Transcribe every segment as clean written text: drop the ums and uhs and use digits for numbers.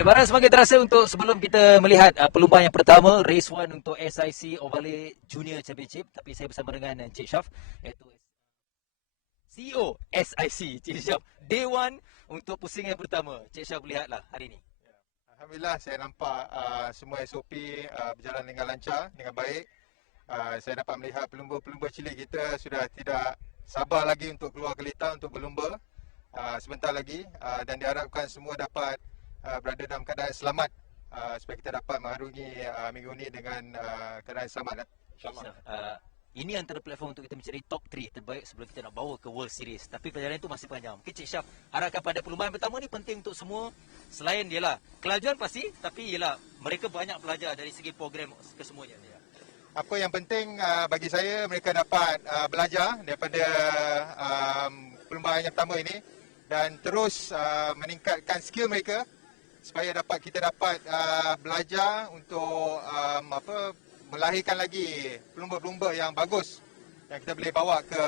Debaran semakin terasa untuk sebelum kita melihat perlumbaan yang pertama, Race 1 untuk SIC Ovalle Junior Championship. Tapi saya bersama dengan Encik Syaf, iaitu CEO SIC. Encik Syaf, Day 1 untuk pusingan pertama. Encik Syaf lihatlah hari ini. Alhamdulillah saya nampak semua SOP berjalan dengan lancar, dengan baik. Saya dapat melihat pelumba-pelumba cilik kita sudah tidak sabar lagi untuk keluar gelita untuk berlumba sebentar lagi, dan diharapkan semua dapat berada dalam keadaan selamat supaya kita dapat mengarungi minggu ini dengan keadaan selamat. InsyaAllah. Ini antara platform untuk kita mencari top 3 terbaik sebelum kita nak bawa ke World Series. Tapi perjalanan itu masih panjang. Mungkin Cik Syaf harapkan pada perlumbaan pertama ni penting untuk semua. Selain ialah kelajuan pasti, tapi ialah mereka banyak belajar dari segi program kesemuanya. Apa yang penting bagi saya, mereka dapat belajar daripada perlumbaan yang pertama ini dan terus meningkatkan skill mereka supaya kita dapat belajar untuk melahirkan lagi pelumba-pelumba yang bagus yang kita boleh bawa ke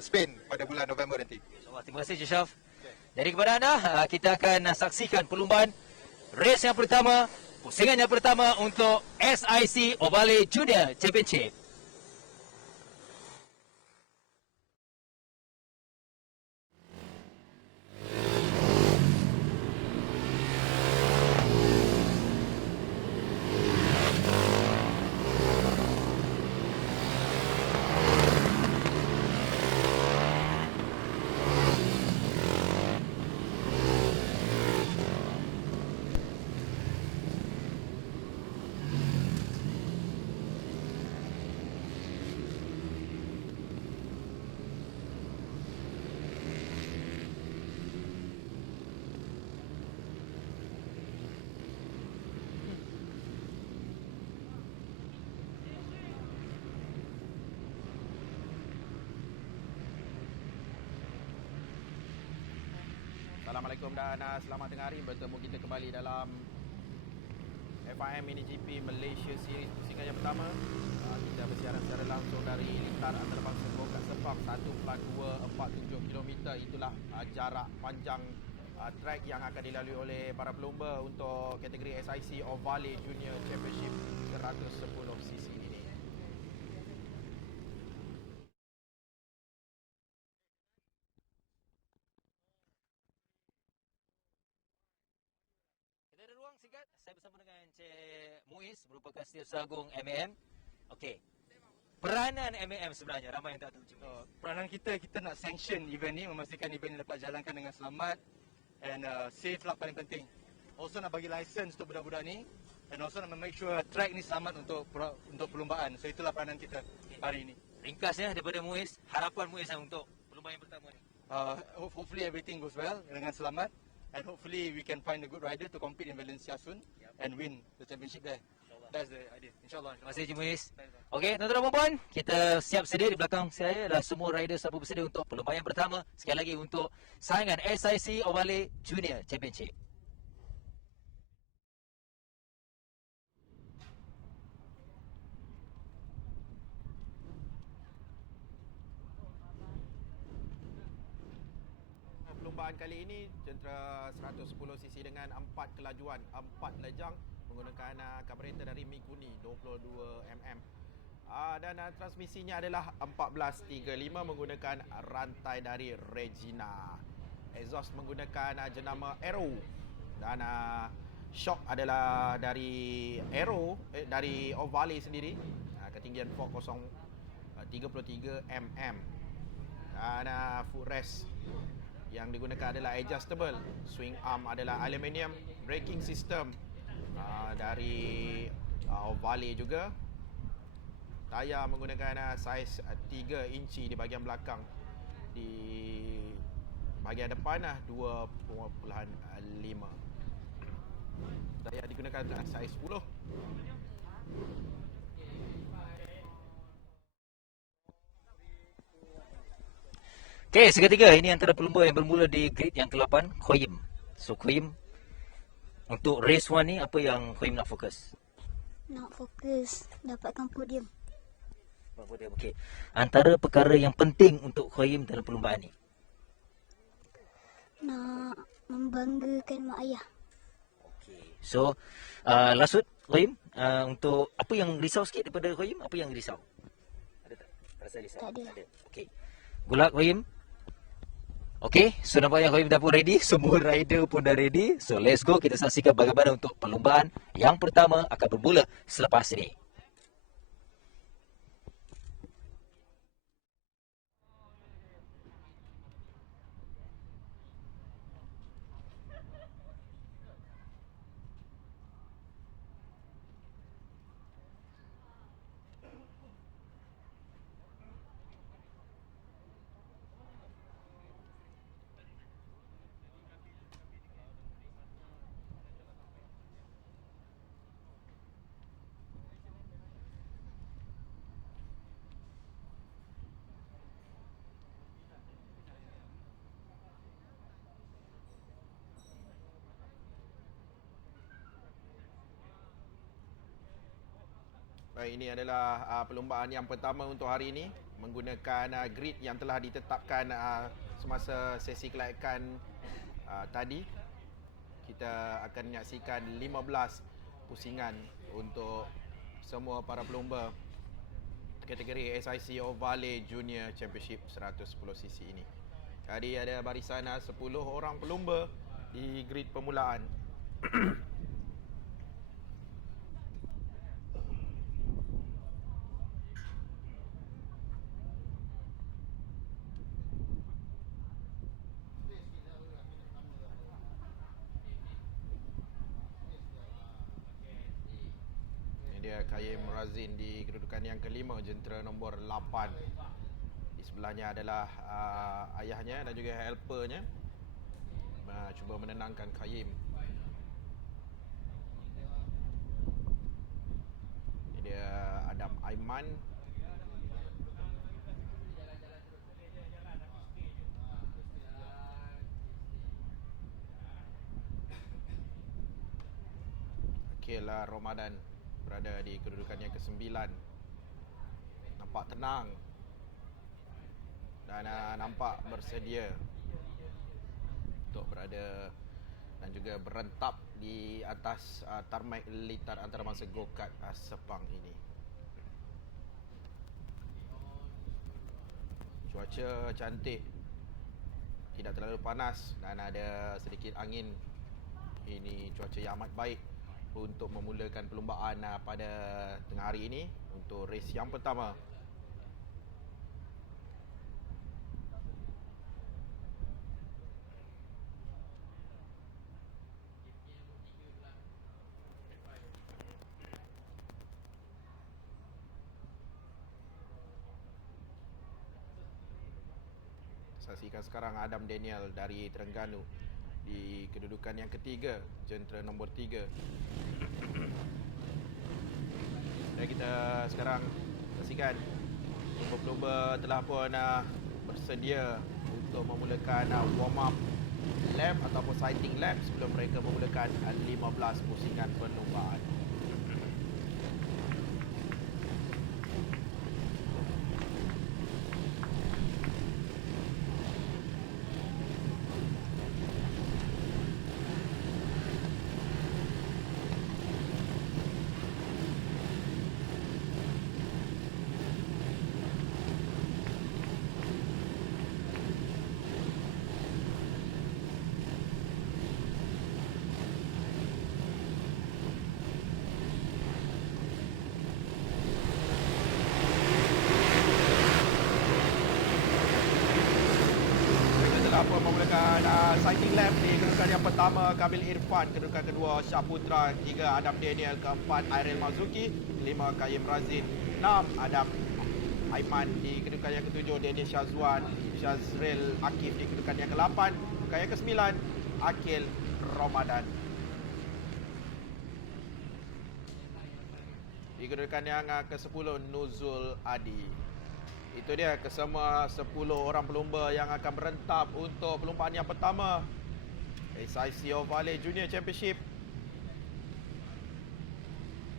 Spain pada bulan November nanti. Terima kasih Cik Syaf. Jadi kepada anda, kita akan saksikan perlumbaan race yang pertama, pusingan yang pertama untuk SIC Ovalle Junior Championship. Assalamualaikum dan selamat tengah hari. Bertemu kita kembali dalam FIM MiniGP Malaysia Series pusingan yang pertama. Kita bersiaran secara langsung dari lintar antarabangsa Bokak Sepang 1.247 km. Itulah jarak panjang track yang akan dilalui oleh para pelumba untuk kategori SIC Ovalle Junior Championship 110cc ini. Saya bersama dengan Encik Muiz, merupakan Setiausaha Agung MAM. Okey. Peranan MAM sebenarnya, ramai yang tak tahu. Peranan kita nak sanction event ni, memastikan event ni dapat jalankan dengan selamat and safe lah paling penting. Also nak bagi license untuk budak-budak ni and also nak make sure track ni selamat untuk perlumbaan. So itulah peranan kita hari ini. Ringkasnya daripada Muiz, harapan Muiz untuk perlumbaan yang pertama ni. Hopefully everything goes well dengan selamat. And hopefully we can find a good rider to compete in Valencia soon and win the championship there. That's the idea. InsyaAllah. Terima kasih Cik Muiz. Okey, tuan-tuan dan puan, kita siap sedia. Di belakang saya adalah semua rider siapa bersedia untuk perlumbaan yang pertama. Sekali lagi untuk saingan SIC Ovalle Junior Championship. Perlumbaan kali ini jentera 110cc dengan 4 kelajuan, 4 lejang menggunakan karburator dari Mikuni 22mm. Dan transmisinya adalah 1435 menggunakan rantai dari Regina. Exhaust menggunakan jenama Aero dan shock adalah dari Aero dari Ovalle sendiri. Ketinggian 33mm. Dan footrest yang digunakan adalah adjustable. Swing arm adalah aluminium. Braking system dari Ovalle juga. Tayar menggunakan saiz 3 inci di bahagian belakang. Di bahagian depan 2.5. Tayar digunakan saiz 10. Okey, seketika ini antara pelumba yang bermula di grid yang ke-8, Khoyim. So Khoyim, untuk race 1 ni apa yang Khoyim nak fokus? Nak fokus dapatkan podium. Okey. Antara perkara yang penting untuk Khoyim dalam perlumbaan ni? Nak membanggakan mak ayah. So, Lasut, Rohim, untuk apa yang risau sikit daripada Rohim? Apa yang risau? Ada tak? Rasa risau? Tak ada. Okey. Good luck, Rohim. Okey, so nampaknya Rohim dah pun ready. Semua rider pun dah ready. So, let's go. Kita saksikan bagaimana untuk perlumbaan yang pertama akan bermula selepas ini. Baik, ini adalah perlumbaan yang pertama untuk hari ini menggunakan grid yang telah ditetapkan semasa sesi kelayakan tadi. Kita akan menyaksikan 15 pusingan untuk semua para pelumba kategori SIC Ovale Junior Championship 110cc ini. Jadi ada barisan 10 orang pelumba di grid permulaan. Dia Kayem Razin di kedudukan yang kelima, jentera nombor 8. Di sebelahnya adalah ayahnya dan juga helpernya. Cuba menenangkan Kayem. Ini dia Adam Aiman. Akil Ramadan berada di kedudukan yang ke-9. Nampak tenang dan nampak bersedia untuk berada dan juga berentap di atas tarmac litar antarabangsa go-kart Sepang ini. Cuaca cantik, tidak terlalu panas dan ada sedikit angin. Ini cuaca yang amat baik untuk memulakan perlumbaan pada tengah hari ini untuk race yang pertama. Saksikan sekarang Adam Daniel dari Terengganu di kedudukan yang ketiga, jentera nombor 3. Dan kita sekarang saksikan pelumba-pelumba telah pun bersedia untuk memulakan warm up lap ataupun sighting lap sebelum mereka memulakan 15 pusingan perlumbaan. Apa memulakan sighting lap di kedudukan yang pertama Kamil Irfan, kedudukan kedua Syaputra, 3 Adam Daniel, keempat Airil Mazuki, 5 Kayem Razin, 6 Adam Aiman di kedudukan yang ketujuh, Daniel Syazwan, Syazril Akif di kedudukan yang ke-8, kedudukan yang ke-9 Akil Ramadan. Di kedudukan yang ke-10 Nuzul Adi. Itu dia kesemua 10 orang pelumba yang akan berentap untuk perlumbaan yang pertama SIC Ovale Junior Championship.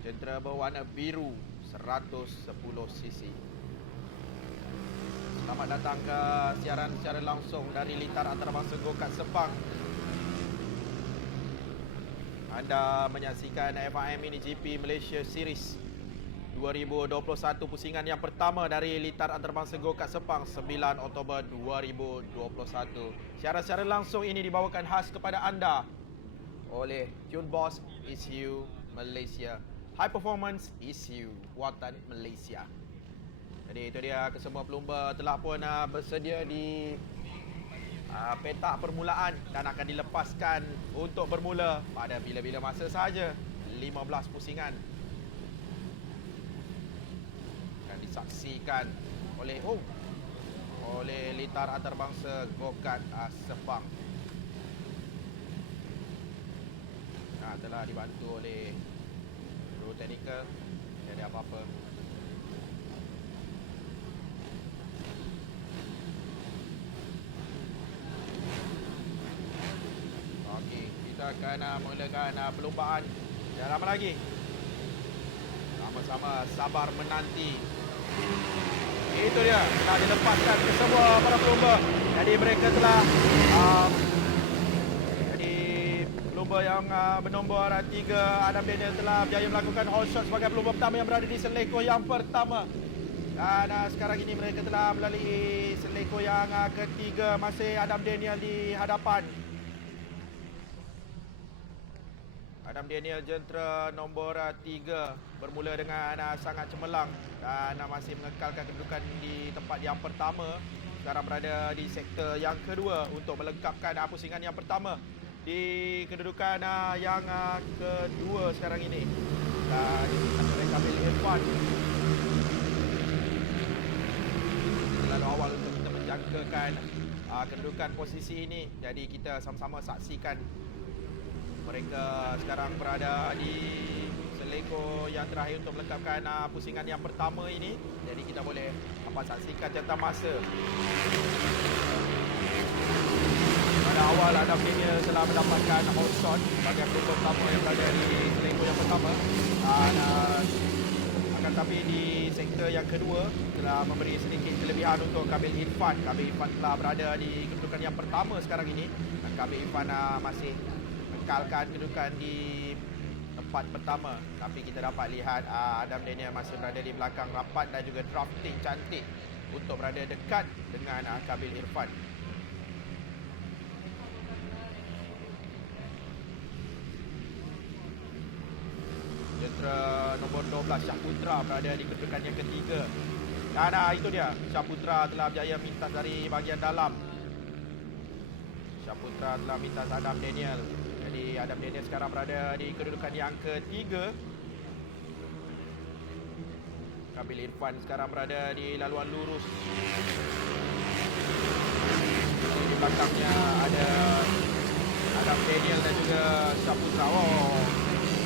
Jentera berwarna biru 110cc. Selamat datang ke siaran secara langsung dari litar antarabangsa go-kart Sepang. Anda menyaksikan FIM MiniGP Malaysia Series 2021 pusingan yang pertama dari litar antarabangsa Go-Kart Sepang 9 Oktober 2021. Siaran secara langsung ini dibawakan khas kepada anda oleh Tune Boss ECU Malaysia. High Performance ECU buatan Malaysia. Jadi itu dia, kesemua pelumba telah pun bersedia di petak permulaan dan akan dilepaskan untuk bermula pada bila-bila masa sahaja. 15 pusingan akan disaksikan oleh litar antarabangsa Go-Kart Sepang. Telah dibantu oleh kru teknikal, tidak ada apa-apa. Okey, kita akan mulakan perlumbaan. Jangan lama lagi. Sama-sama sabar menanti. Itu dia, telah dilepaskan ke semua para pelumba. Jadi mereka telah pelumba yang bernombor 3 Adam Daniel telah berjaya melakukan all shot sebagai pelumba pertama yang berada di seleko yang pertama. Dan sekarang ini mereka telah melalui seleko yang ketiga, masih Adam Daniel di hadapan. Adam Daniel jentera nombor 3 bermula dengan sangat cemerlang dan masih mengekalkan kedudukan di tempat yang pertama. Sekarang berada di sektor yang kedua untuk melengkapkan pusingan yang pertama di kedudukan yang kedua sekarang ini. Dan oleh Kamil Irfan terlalu awal untuk kita menjangkakan kedudukan posisi ini. Jadi kita sama-sama saksikan mereka sekarang berada di seleko yang terakhir untuk melengkapkan pusingan yang pertama ini. Jadi kita boleh saksikan catatan masa. Pada awal Adam Daniel telah mendapatkan hotshot sebagai pelumba pertama yang berada di seleko yang pertama. Akan tetapi di sektor yang kedua telah memberi sedikit kelebihan untuk Kamil Irfan. Kamil Irfan telah berada di kedudukan yang pertama sekarang ini. Dan Kamil Irfan masih mengekalkan kedudukan di tempat pertama. Tapi kita dapat lihat Adam Daniel masih berada di belakang rapat dan juga drafting cantik untuk berada dekat dengan Kamil Irfan. Jentera nombor 12 Syahputra berada di kedudukan yang ketiga. Dan itu dia, Syahputra telah berjaya mintas dari bahagian dalam. Syahputra telah mintas Adam Daniel. Jadi Adam Daniel sekarang berada di kedudukan yang ketiga. Kamil Irfan sekarang berada di laluan lurus. Di belakangnya ada Adam Daniel dan juga Syahputra.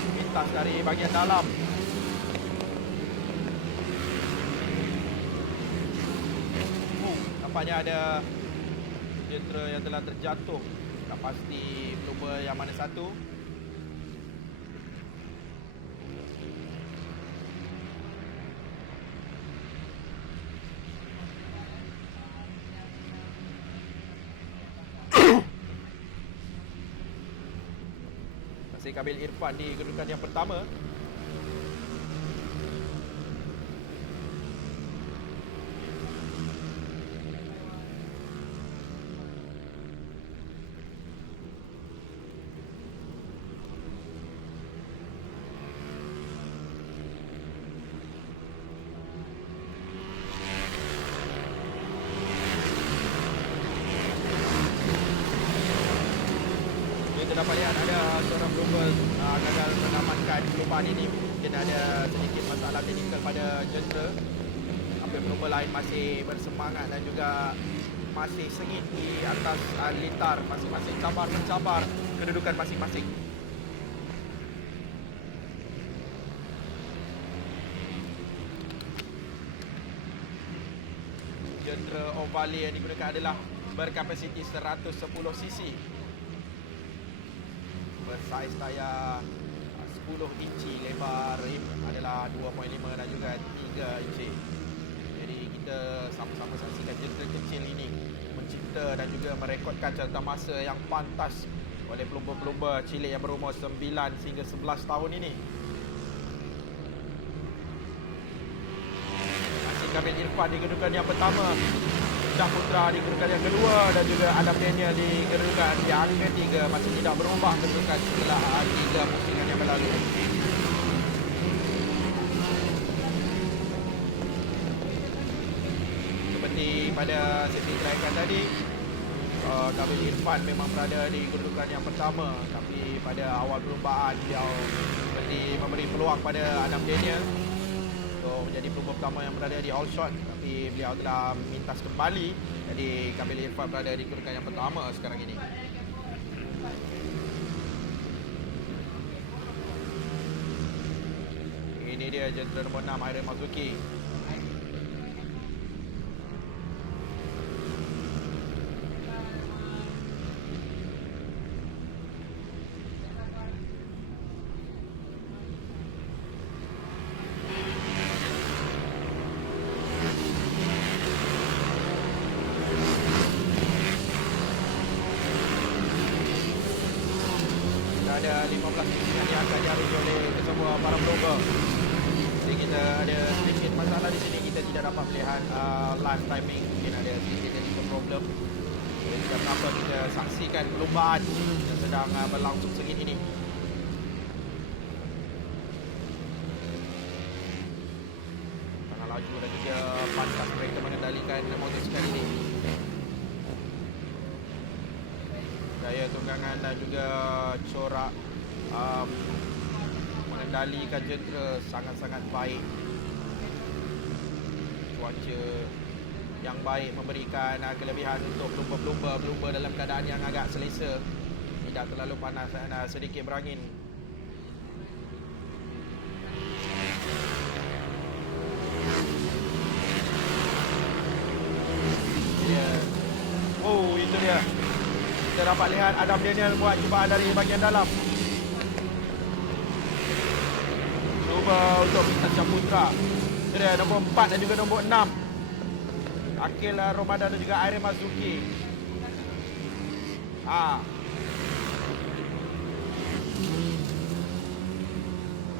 Mintas dari bahagian dalam. Nampaknya ada jentera yang telah terjatuh. Tak pasti pelumba yang mana satu. Masih Kamil Irfan di kedudukan yang pertama. Dapat lihat ada seorang pelumba gagal menamatkan perlumbaan ini. Mungkin ada sedikit masalah teknikal pada jentera. Tapi pelumba lain masih bersemangat dan juga masih sengit di atas litar. Masing-masing sabar mencabar kedudukan masing-masing. Jentera Ovale yang digunakan adalah berkapasiti 110 cc. Bersaiz tayar 10 inci, lebar rim adalah 2.5 dan juga 3 inci. Jadi kita sama-sama saksikan jentera kecil ini mencipta dan juga merekodkan catatan masa yang pantas oleh pelumba-pelumba cilik yang berumur 9 hingga 11 tahun ini. Masih Kamil Irfan di kedudukan yang pertama, Syah Putra di kedudukan yang kedua dan juga Adam Daniel di kedudukan yang ketiga. Masih tidak berubah kedudukan setelah 3 pusingan yang berlalu. Seperti pada sesi terakhir tadi, Kamil Irfan memang berada di kedudukan yang pertama, tapi pada awal perlumbaan beliau seperti memberi peluang pada Adam Daniel untuk menjadi pelumba pertama yang berada di all shot, tapi beliau telah mintas kembali. Jadi Kamil Irfan berada di kedudukan yang pertama sekarang ini. Ini dia jentera nombor 6 Airen Mazuki. Ada 15 pusingan yang akan diambil oleh kesemua para pelumba. Jadi kita ada sedikit masalah di sini, kita tidak dapat melihat live timing, mungkin ada sedikit technical problem. Jadi kenapa kita saksikan perlumbaan yang sedang berlangsung sengit ini. Sangat laju dan juga pantas mereka mengendalikan motosikal ini. Gaya tunggangan dan juga corak mengendalikan jentera sangat-sangat baik. Cuaca yang baik memberikan kelebihan untuk pelumba-pelumba dalam keadaan yang agak selesa, tidak terlalu panas dan sedikit berangin. Oh, itu dia. Kita dapat lihat Adam Daniel buat cubaan dari bahagian dalam. Cuba untuk mintas Syah Putra. Itu dia nombor 4 dan juga nombor 6. Akil Ramadan dan juga Airen Mazuki.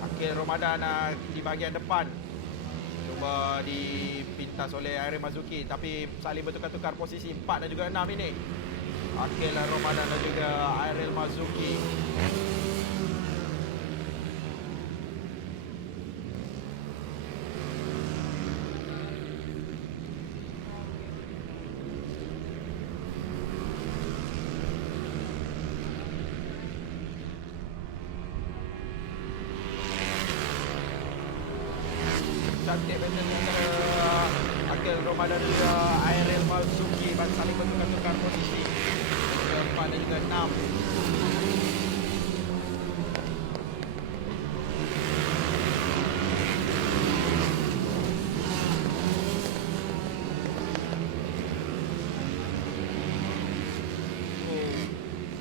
Akil Ramadan di bahagian depan. Cuba dipintas oleh Airen Mazuki, tapi saling bertukar-tukar posisi 4 dan juga 6 ini. Akil Ramadan dan juga Airen Mazuki. Cantik battle antara Akil Ramadan dan juga Airen Mazuki, saling bertukar-tukar posisi. 4 dan juga 6.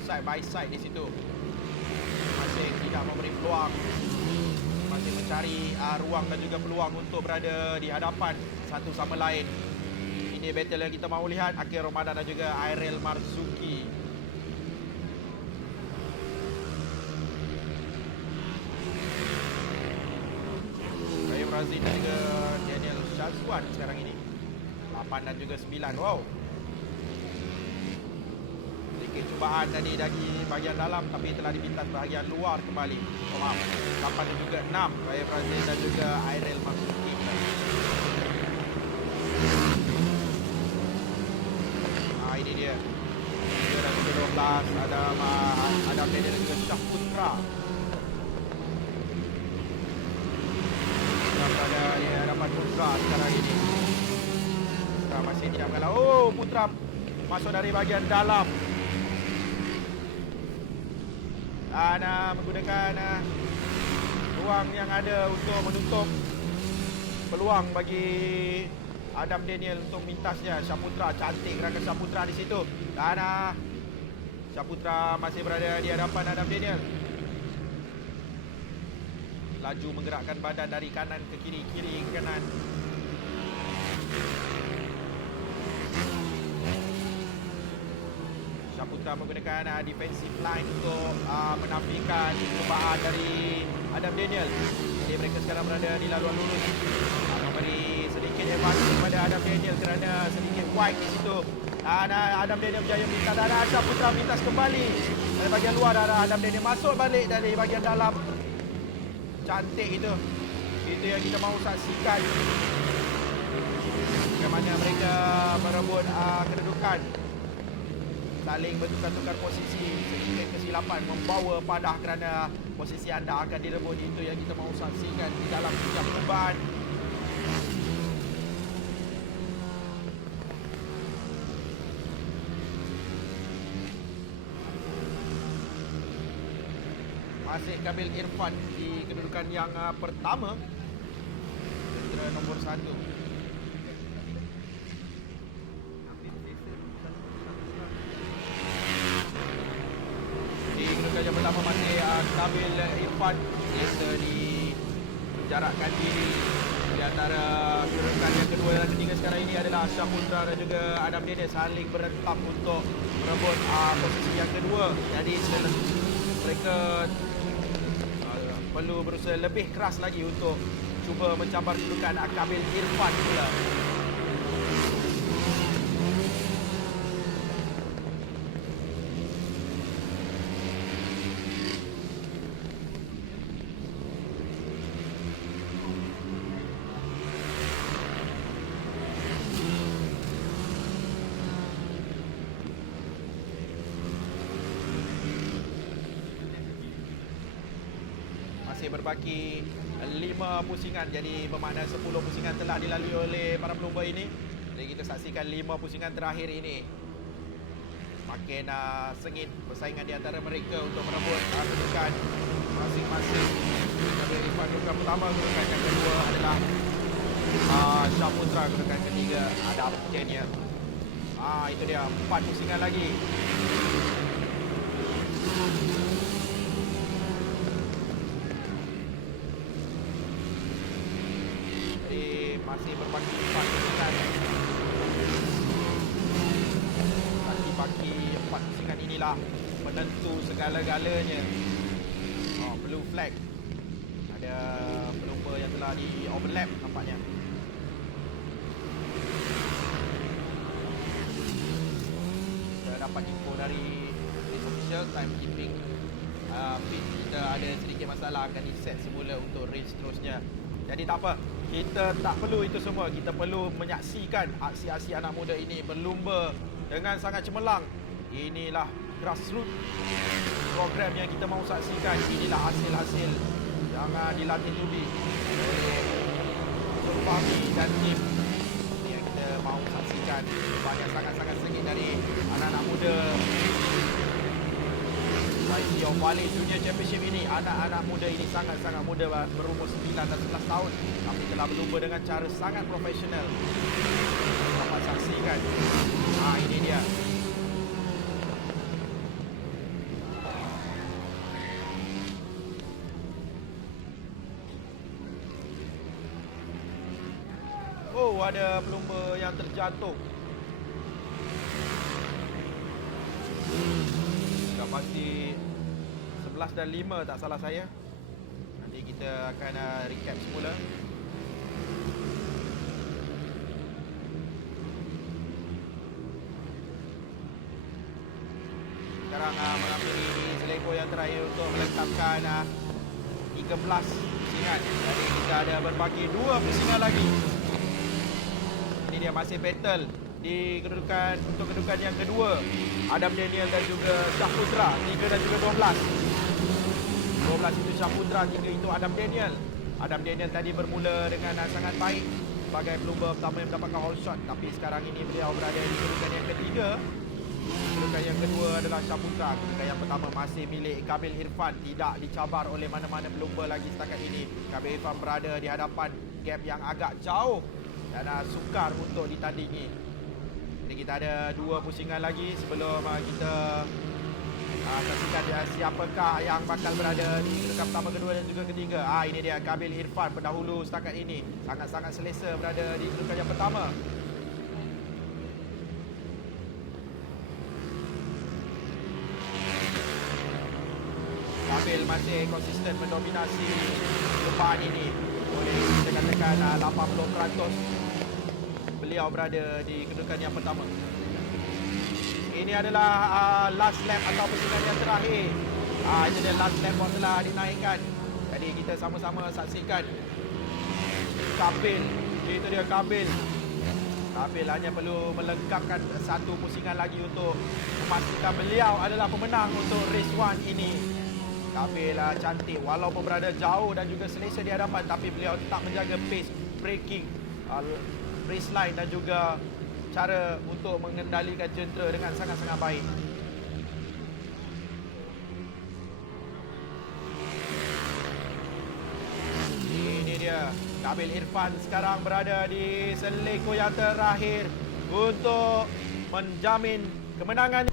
Side by side di situ. Masih tidak memberi peluang. Masih mencari ruang dan juga peluang untuk berada di hadapan satu sama lain. Ini battle yang kita mahu lihat, Akil Ramadan dan juga Airen Mazuki. Rahim Razin dan juga Daniel Shazwan sekarang ini 8 dan juga 9. Wow, sedikit cubaan tadi dari bahagian dalam, tapi telah dipintas bahagian luar kembali. 8 dan juga 6 Rahim Razin dan juga Airen Mazuki. Ini dia. Dia dah ke 12. Ada Daniel dan juga Syah Putra. Ada di hadapan Putra sekarang ini. Putra masih tidak mengalah. Oh, Putra masuk dari bahagian dalam. Dan menggunakan ruang yang ada untuk menutup peluang bagi Adam Daniel untuk mintasnya. Syah Putra, cantik gerakan Syah Putra di situ. Dan Syah Putra masih berada di hadapan Adam Daniel. Laju menggerakkan badan dari kanan ke kiri, kiri ke kanan. Syaputra menggunakan defensive line untuk menafikan cubaan dari Adam Daniel. Jadi mereka sekarang berada di laluan lurus. Memberi sedikit advantage kepada Adam Daniel kerana sedikit wide di situ. Dan Adam Daniel berjaya melintas dan Syaputra melintas kembali dari bahagian luar dan Adam Daniel masuk balik dari bahagian dalam. Cantik itu. Itu yang kita mahu saksikan. Bagaimana mereka merebut kedudukan. Saling bertukar-tukar posisi. Sedikit kesilapan membawa padah kerana posisi anda akan direbut. Itu yang kita mahu saksikan di dalam setiap percubaan. Masih Kamil Irfan di kedudukan yang pertama. Tentera nombor 1. Di kedudukan yang pertama masih Kamil Irfan. Biasa dijarakkan diri di antara kedudukan yang kedua dan ketiga sekarang ini adalah Syaputra dan juga Adam Daniel saling berentak untuk merebut posisi yang kedua. Jadi mereka perlu berusaha lebih keras lagi untuk cuba mencabar kedudukan Kamil Irfan pula. Masih berbaki 5 pusingan, jadi bermakna 10 pusingan telah dilalui oleh para pelumba ini. Jadi kita saksikan 5 pusingan terakhir ini. Makin sengit persaingan di antara mereka untuk merebut kedudukan masing-masing. Kamil Irfan kedudukan pertama, kedudukan yang kedua adalah Syaputra, kedudukan ketiga Adam Daniel. Itu dia 4 pusingan lagi. Masih berbaki 4 pusingan. Baki 4 pusingan inilah penentu segala-galanya. Blue flag. Ada pelumba yang telah di overlap nampaknya. Kita dapat info dari official timekeeping. Kita ada sedikit masalah, akan di-set semula untuk race seterusnya. Jadi tak apa, kita tak perlu itu semua. Kita perlu menyaksikan aksi-aksi anak muda ini berlumba dengan sangat cemerlang. Inilah grassroots program yang kita mahu saksikan. Inilah hasil-hasil yang dilatih ludi oleh Dr. Fahmi dan tim. Ini yang kita mahu saksikan. Banyak sangat-sangat sengit dari anak-anak muda YC Ovalle Junior Championship ini. Anak-anak muda ini sangat-sangat muda, berumur 9 dan 11 tahun, tapi telah berlumba dengan cara sangat profesional. Dapat saksikan. Ini dia. Ada pelumba yang terjatuh. Dah pasti 11 dan 5 tak salah saya. Nanti kita akan recap semula. Sekarang mengambil seleko yang terakhir untuk melengkapkan 13 pusingan. Jadi kita ada berbagi 2 pusingan lagi. Ini dia masih battle di untuk kedudukan yang kedua. Adam Daniel dan juga Syaputra, 3 dan juga 12. 12 itu Syaputra, 3 itu Adam Daniel. Adam Daniel tadi bermula dengan sangat baik sebagai pelumba pertama yang mendapatkan whole shot, tapi sekarang ini beliau berada di kedudukan yang ketiga. Kedudukan yang kedua adalah Syaputra. Kedudukan yang pertama masih milik Kamil Irfan, tidak dicabar oleh mana-mana pelumba lagi setakat ini. Kamil Irfan berada di hadapan, gap yang agak jauh dan sukar untuk ditandingi. Jadi kita ada 2 pusingan lagi sebelum kita saksikan siapakah yang bakal berada di kedudukan pertama, kedua dan juga ketiga. Ini dia Kamil Irfan pendahulu setakat ini. Sangat-sangat selesa berada di kedudukan yang pertama. Kabil masih konsisten mendominasi perlumbaan ini. Boleh kita katakan 80% beliau berada di kedudukan yang pertama. Ini adalah last lap atau pusingan yang terakhir. Itu dia last lap yang telah dinaikkan. Jadi kita sama-sama saksikan Kabil. Itu dia Kabil. Kabil hanya perlu melengkapkan satu pusingan lagi untuk memastikan beliau adalah pemenang untuk race 1 ini. Kabil cantik walaupun berada jauh dan juga selesa di hadapan, tapi beliau tetap menjaga pace, braking, race line dan juga cara untuk mengendalikan jentera dengan sangat-sangat baik. Ini dia Kabil Irfan sekarang berada di seleko yang terakhir untuk menjamin kemenangan.